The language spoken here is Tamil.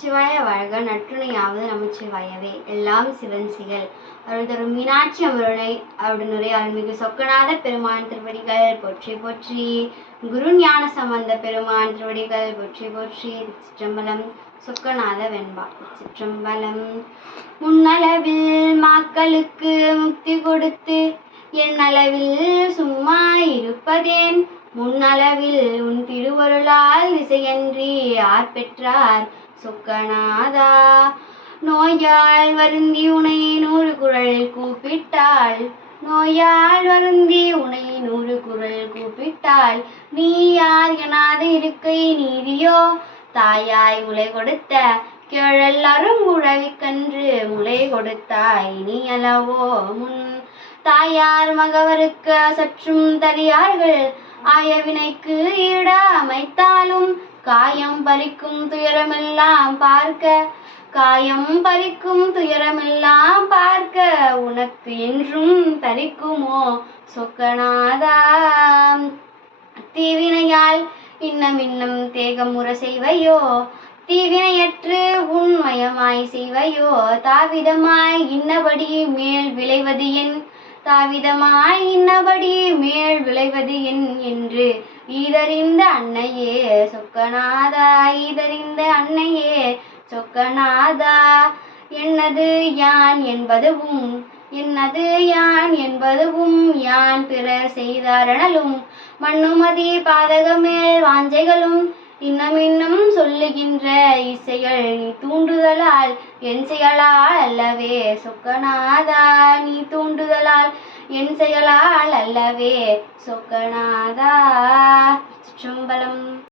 சிவாய வாழ்க நற்றுணையாவது நமச்சிவாயவே எல்லாம் சிவன் சிகள். அருள் தரும் மீனாட்சி அமருணை அவருடனுரை அருள்மிகு சொக்கநாத பெருமான் திருவடிகள் போற்றி போற்றி. குரு ஞான சம்பந்த பெருமான் திருவடிகள் போற்றி போற்றி. சிற்றம்பலம் சொக்கநாத வெண்பா சிற்றம்பலம். முன்னளவில் மக்களுக்கு முக்தி கொடுத்து என் அளவில் சும்மா இருப்பதேன்? முன்னளவில் உன் திருவருளால் திசையன்றி ஆர் பெற்றார்? சொக்கநாதா. நோயால் வருந்தி உனை நூறு குரல் கூப்பிட்டாள். நோயால் வருந்தி உனை நூறு குரல் கூப்பிட்டாள். நீ யார் எனாது இருக்கை நீதியோ? தாயாய் உலை கொடுத்த கிழல் கன்று முளை கொடுத்தாய் நீ அளவோ? முன் தாயார் மகவருக்கு சற்றும் தரியார்கள் ஆயவினைக்கு ஈட அமைத்தாலும் காயம் பறிக்கும் துயரமெல்லாம் பார்க்க காயம் பறிக்கும் துயரமெல்லாம் பார்க்க உனக்கு என்றும் தரிக்குமோ சொக்கநாதா? தீவினையால் இன்னம் இன்னம் தேகமுற செய்வையோ? தீவினையற்று உண்மயமாய் செய்வையோ? தாவிதமாய் இன்னபடி மேல் விளைவது என் தாவிதமாய் இன்னபடி மேல் விளைவது என் என்று. ஈதறிந்த அன்னையே சொக்கநாதா ஈதறிந்த அன்னையே சொக்கநாதா என்னது யான் என்பதுவும் என்னது யான் என்பதுவும் யான் பிற செய்தாரணலும் மண்ணுமதி பாதகமேல் வாஞ்சைகளும் இன்னும் இன்னும் சொல்லுகின்ற இசைகள் நீ தூண்டுதலால் என் செயலால் அல்லவே சொக்கநாதா நீ தூண்டுதலால் என் செயலால் அல்லவே சொக்கநாதா. சிற்றம்பலம்.